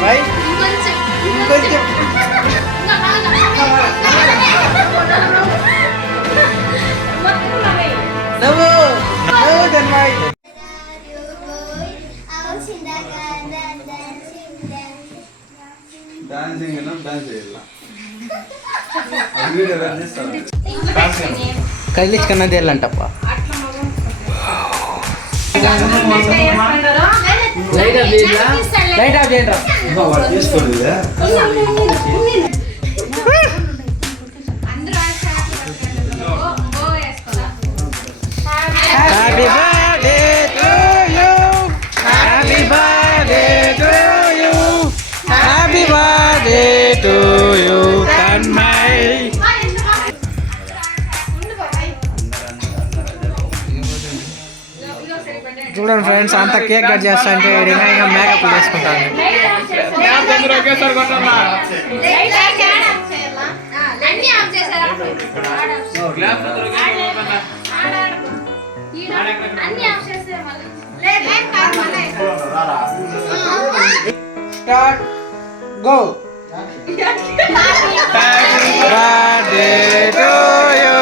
Baik. కదిలించుకున్న తేలంటప్ప light of చేయండి happy birthday to you happy birthday to you happy birthday to you Tanmay. చూడండి friends, అంత cake cut చేస్తా అంటే ఇంకా మేకప్ వేసుకుంటాను. Start go. Birthday to you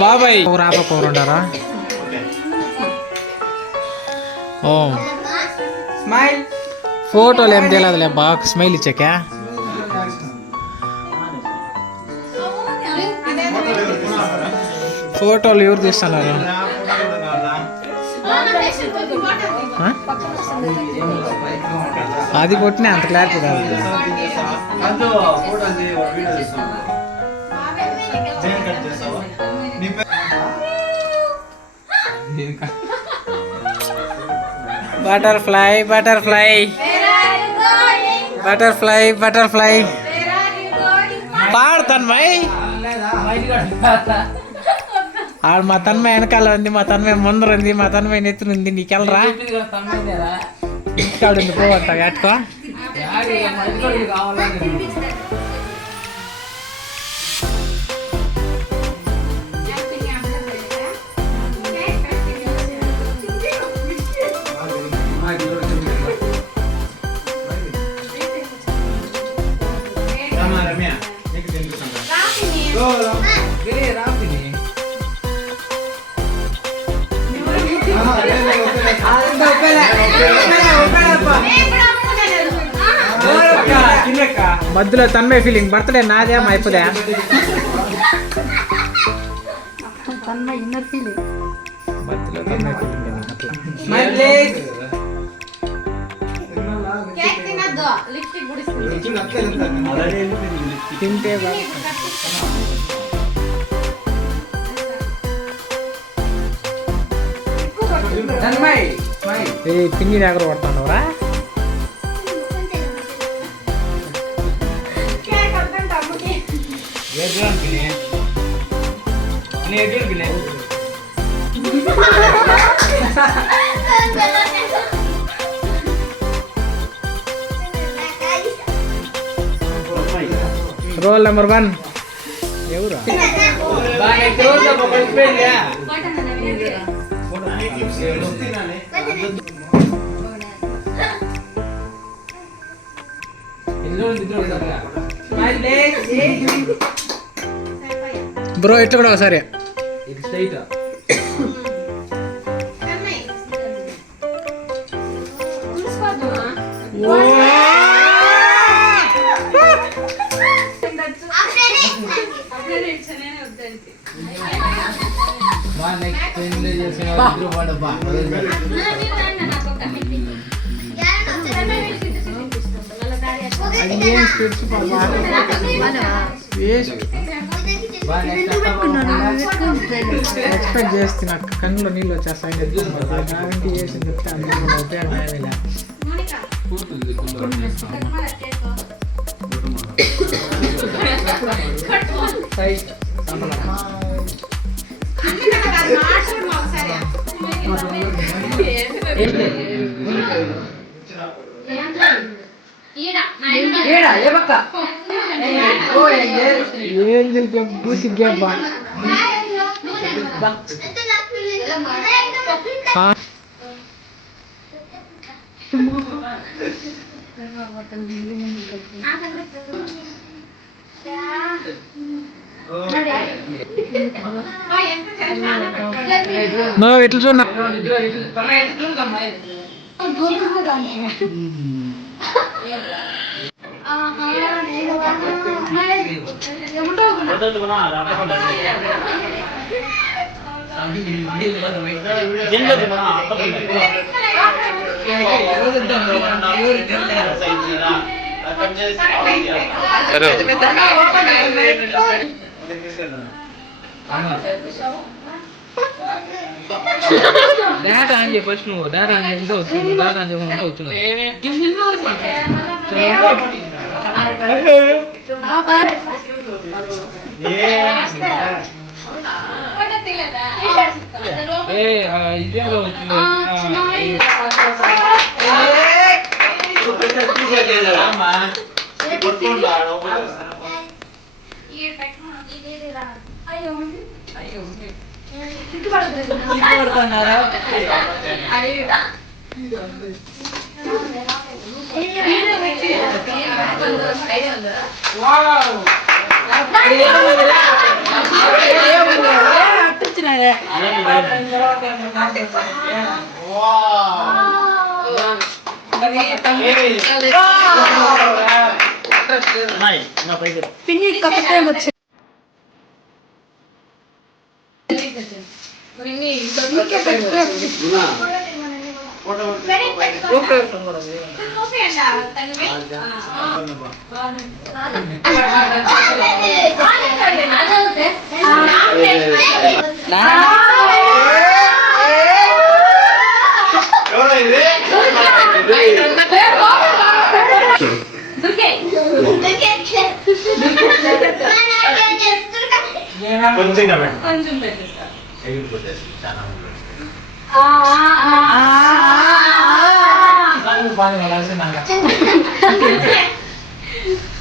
బాబాయ్ రాప కూరంటారా? ఓ స్మైల్. ఫోటోలు ఏం తెలియదులే, బాగా స్మైల్ ఇచ్చాకా. ఫోటోలు ఎవరు తీస్తున్నారు? అది కొట్టినా అంత క్లారిటీ కాదు. బటర్ఫ్లై బటర్ఫ్లై బటర్ఫ్లై బటర్ఫ్లై పాడతాను మై. ఆడు మా తన్మయ వెనకాల ఉంది, మా తన్మయ ముందర ఉంది, మా తన్మయ నెత్తునుంది. నీకెళ్ళరా ఇంటికాడు ఉంది, పోవట్ట వేటుకో. మధ్యలో తన్మయ ఫీలింగ్. బర్త్డే నాదే మా అయిపోదా? మధ్యలో తన్మయ ఫీలింగ్. తింటే పిన్ని దగ్గర పడుతున్నావురా? రోల్ నెంబర్ 1 ఎవరు? బ్రో ఇట్లా కూడా ఒకసారి. ఎక్స్పెక్ట్ చేస్తున్నా కన్నులో నీళ్ళు వచ్చేస్తాయి గ్యారంటీ చేసి చెప్తే అందులో ఉపయోగం పూసి గ్యాప్ నువ్వు ఎట్లా చూడ డాటా అని చెప్పొచ్చు నువ్వు డాటా అని చెప్తే వచ్చింది డాటా అని చెప్పి వచ్చింది ఇదేదో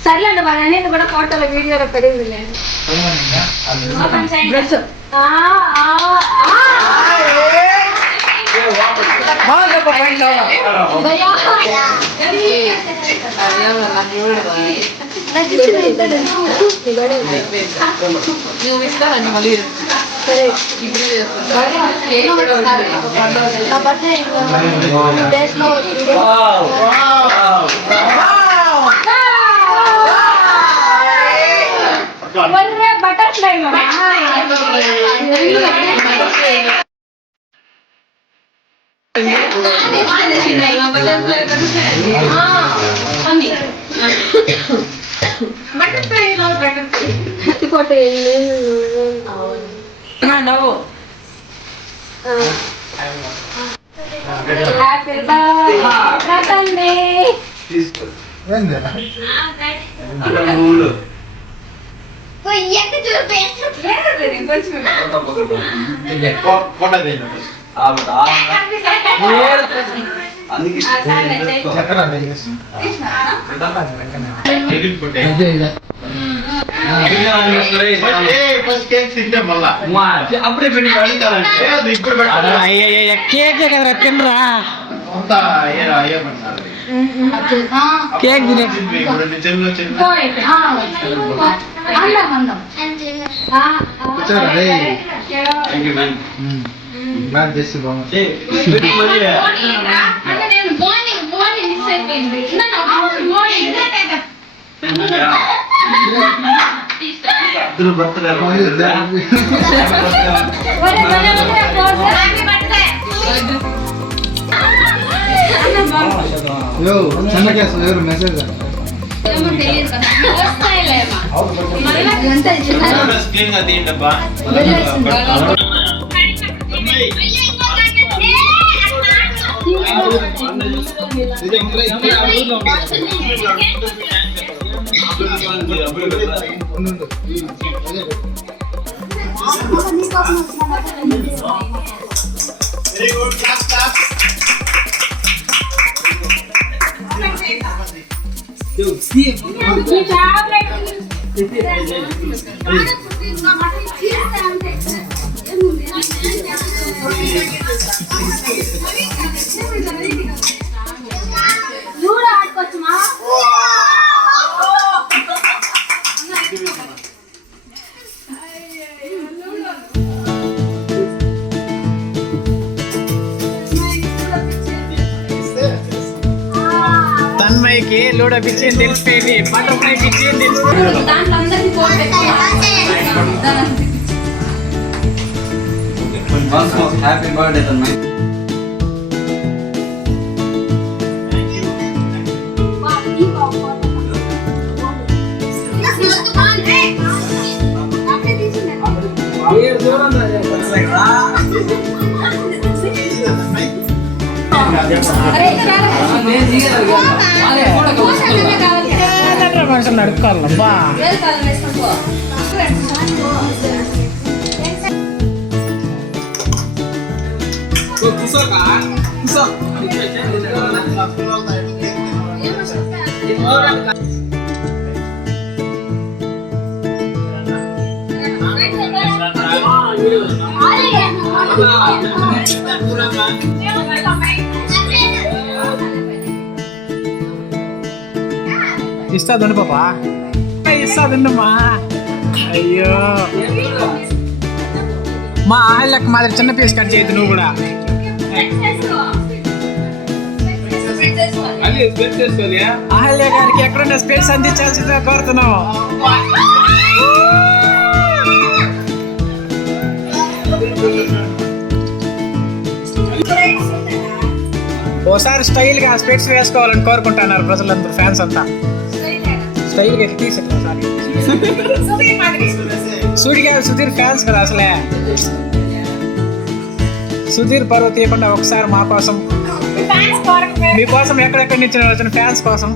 సర్లేండి బాగా నేను కూడా ఫోటోలో వీడియోలో పెరిగింది లేదు నువ్వు ఇస్తానండి మళ్ళీ సరే బటర్ఫ్లై నవ్వు హ్యాపీ బర్త్డే అప్పుడే కేక్ కదా తినరా కేక్ తినే బర్త్డే మెసేజ్ తన్మయ్యకి లూడో పిచ్చి తెలిసిపోయింది, బటర్ఫ్లై పిచ్చి హ్యాపీ బర్త్డే తన్మయ్. మనుషులు నడుపుకోవాలబ్బా. ఇస్తాదండి పాపా, ఇస్తాదండమ్మా. అయ్యో మా ఆళ్ళకి మాదిరి చిన్న పీస్ కట్ చేయద్దు నువ్వు కూడా. ఆహల్య గారికి ఎక్కడున్న స్పేస్ అందించాల్సిందిగా కోరుతున్నాం. ఓసారి స్టైల్ గా స్పెట్స్ వేసుకోవాలని కోరుకుంటున్నారు ప్రజలందరూ, ఫ్యాన్స్ అంతా. స్టైల్ గా తీసేట్లా సార్ సుడిగా సుధీర్ ఫ్యాన్స్ కదా అసలే. సుధీర్ పరువు తీయకుండా ఒకసారి మా కోసం, మీకోసం ఎక్కడెక్కడి నుంచి వచ్చిన ఫ్యాన్స్ కోసం.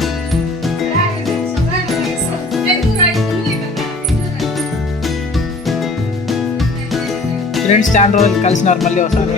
ఫ్రెండ్స్ చాలా రోజులు కలిసినారు, మళ్ళీ ఒకసారి.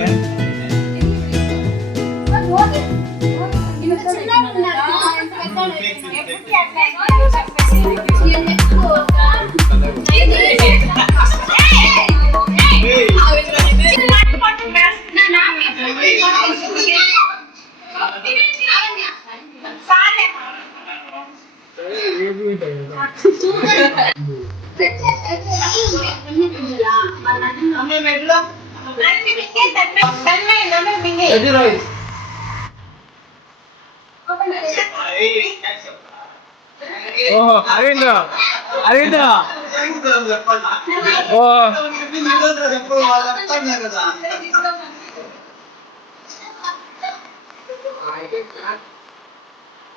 ఓహో అరవింద్ అరవింద్ ఓ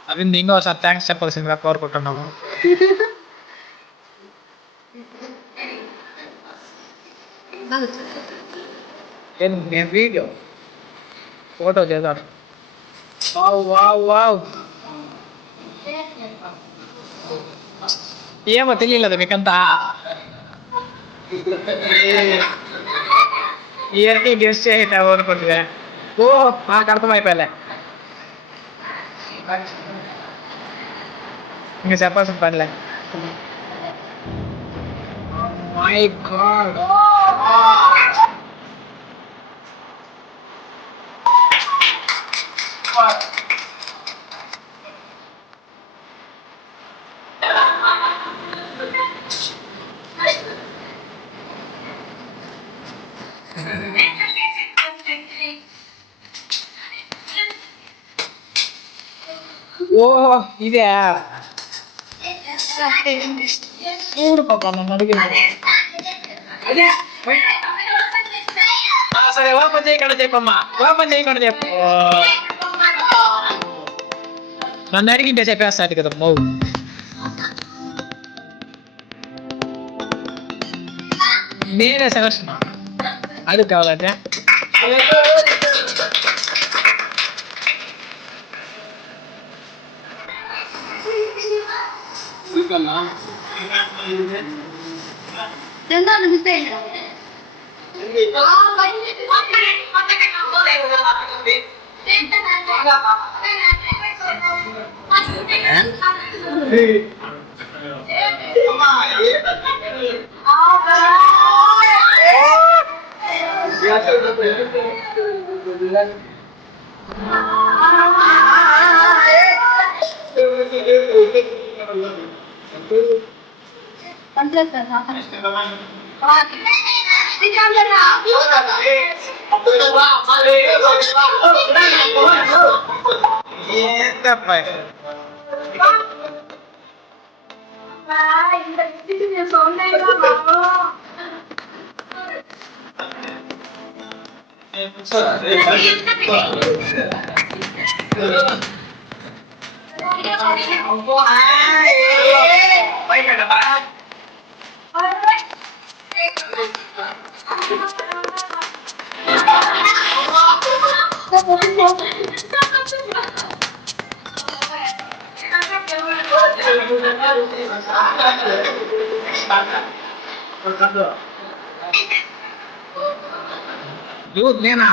అరవింద్ ఇంకోసారి థ్యాంక్స్ చెప్పాల్సిందిగా కోరుకుంటున్నాము. నేను వీడియో ఫోటో చేద్దాం. వావ్ వావ్ వావ్, ఏమో తెలియలేదు మీకంతా. ఇయర్కి గెస్ట్ చేసావు అనుకుంటుగా. ఓ నాకు అర్థమైపోయలే, ఇంకా చెప్పాల్సిన పనిలే. మై గాడ్, ఓ ఇదే చూడు పాప నన్ను అడిగింది. సరే ఓపెన్ చేయకుండా చెప్పమ్మా, ఓపెన్ చేయకుండా చెప్పు. నన్ను అడిగింటే చెప్పేస్తాడు కదా మౌ. నేనే సెలక్షన్ అడుగు కావాలంటే. నేనా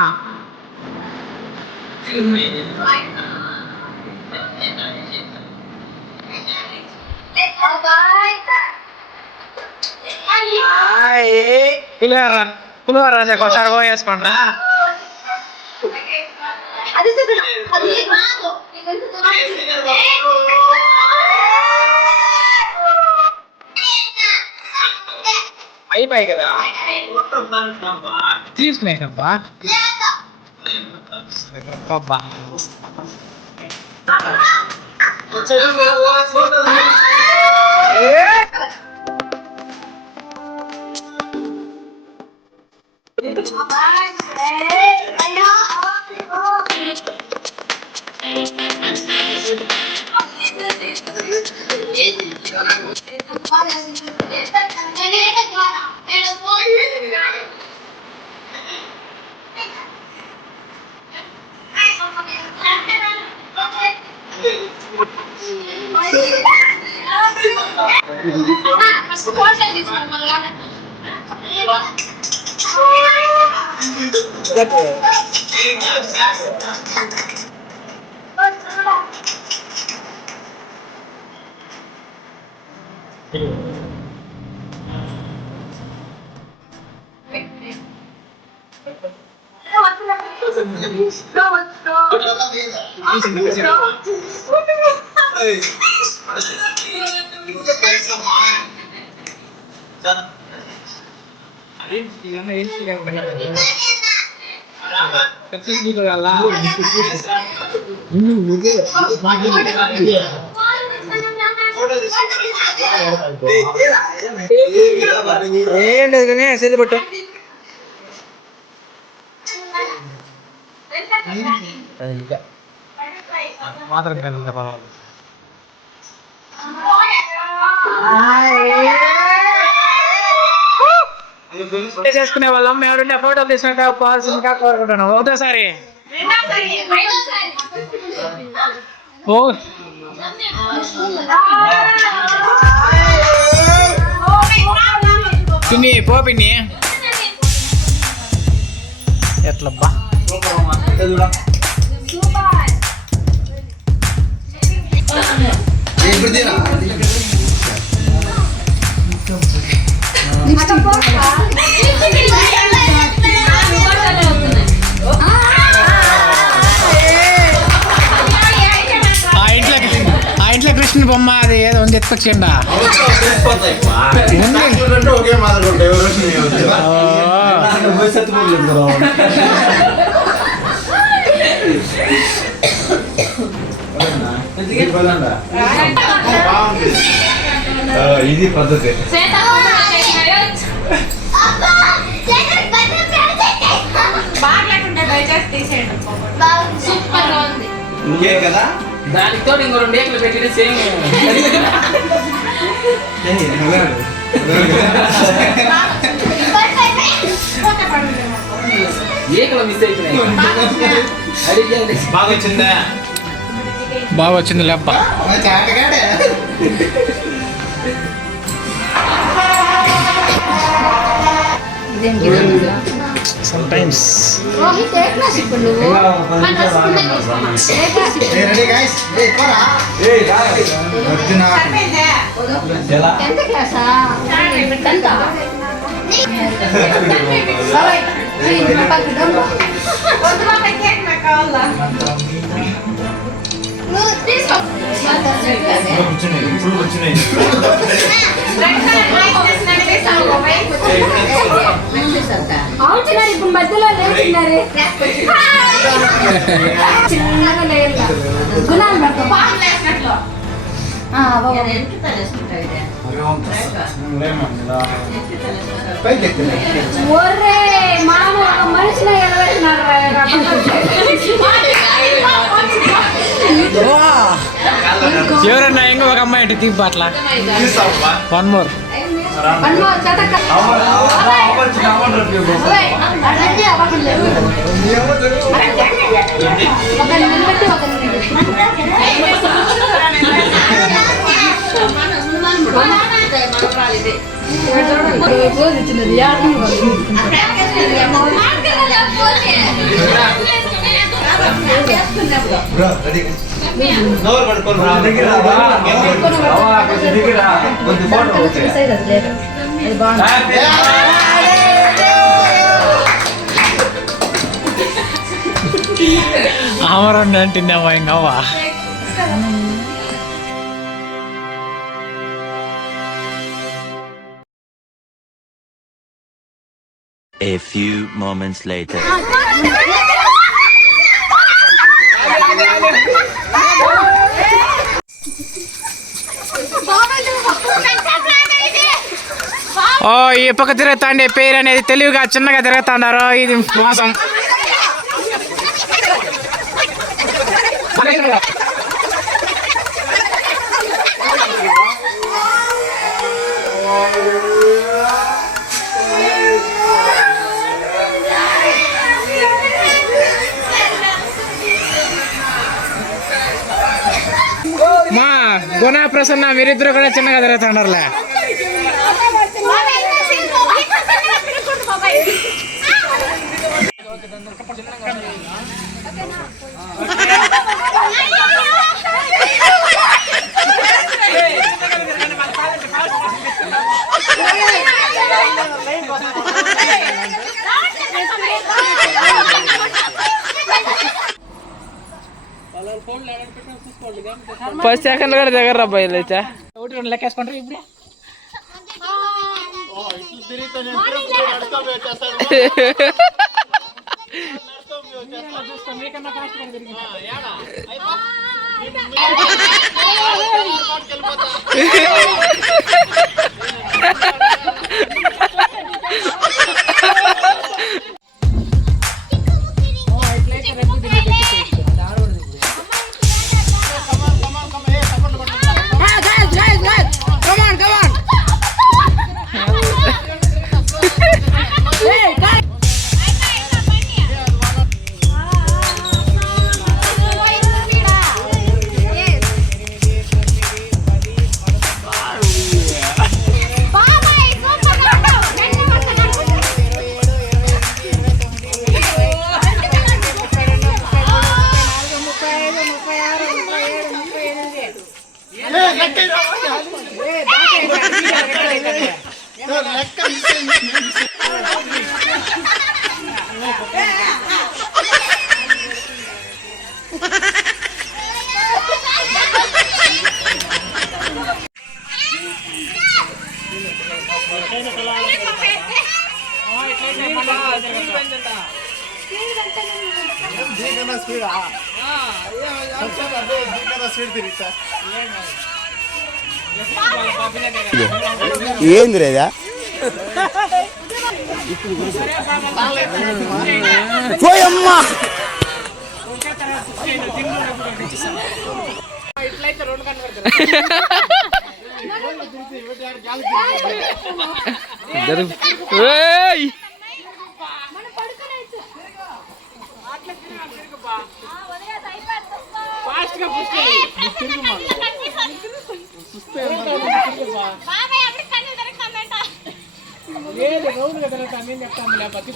పులిహోర ఒకసారి వేసుకోండి. అయిపోయి కదా తీసుకునేకబ్బా. అబ్బా ఏం లేదు కానీ సెల్ పట్టు. మాత్రం పర్వాలేదు. చేసుకునే వాళ్ళం ఎవరుంటే ఫోటోలు తీసుకుంటా పోవాల్సిందిగా కోరుకుంటున్నాం. ఒకటోసారి పిన్ని పో పిన్ని ఎట్లబ్బా ఆ ఇంట్లో కృష్ణ బొమ్మ అది ఏదో ఉంది ఎత్తుకొచ్చిండా ఇది పద్ధతి. సూపర్ గా ఉంది. ఇంకే కదా దానికి తోడు ఇంకో 2 ఏకలు పెట్టి సేమ్ ఏకలు మిస్ అయిపోయినాయి. అడిగి బాగా వచ్చిందా బాగా వచ్చింది లేప్ప. చాటగాడే సమ్ టైమ్స్ రోహిత్ ఏ క్లాస్ ఇప్పుడు నువ్వు? మన రసగుల్లా తీసుకోమా. ఏ క్లాస్ ఇప్పుడు? రెడీ గైస్ ఎంత క్లాసా? 10th ఆ? తీసుకో. అవుతున్నారు ఇప్పుడు మధ్యలో లేచినారు చిన్నగా లేదు గుణాలు పెడతాం. ఒర్రే మామ ఒక మనిషిని ఎలవేసినారు. ఎవరన్నా ఇంకో ఒక అమ్మాయి అంటే తీపి అట్లా 1 more. ఆమరండి అంటున్నావా ఇంకవ్వా A few moments later. ఓ ఈ పక్క తిరుగుతాండే పేరు అనేది తెలివిగా చిన్నగా తిరుగుతాండారు. ఇది మోసం. మా గుణ ప్రసన్న మీరిద్దరు కూడా చిన్నగా తిరుగుతాండారులే. ఫస్ట్ సెకండ్ కూడా దగ్గర అబ్బాయి అయితే ఒకటి 2 లెక్కేసుకుంటారు ఇప్పుడు. ఏంది రేదా ఇట్లయితే 2 గంటలు పడుతుంది. లేదు రౌండ్ కదా నేను చెప్తాను లేకపోతే